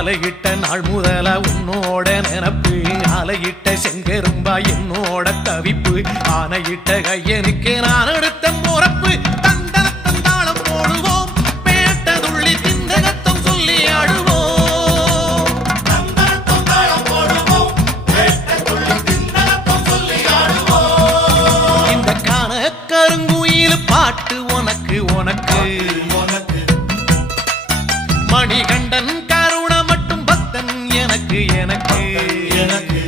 மாலையிட்ட நாள் முதல உன்னோட நினப்பு ஆலையிட்ட செங்கரும்பா என்னோட தவிப்பு ஆனையிட்ட கையனுக்கு நான் எடுத்த முறப்பு தந்தரத்தம் தாளம் போடுவோம் பேட்டதுள்ளி திந்தகத்தம் சொல்லி ஆடுவோம் தந்தரத்தம் தாளம் போடுவோம் பேட்டதுள்ளி திந்தகத்தம் சொல்லி ஆடுவோம் இந்த காண கருங்குயில் பாட்டு உனக்கு உனக்கு மணிகண்டன் கருண மட்டும் பக்தன் எனக்கு எனக்கு எனக்கு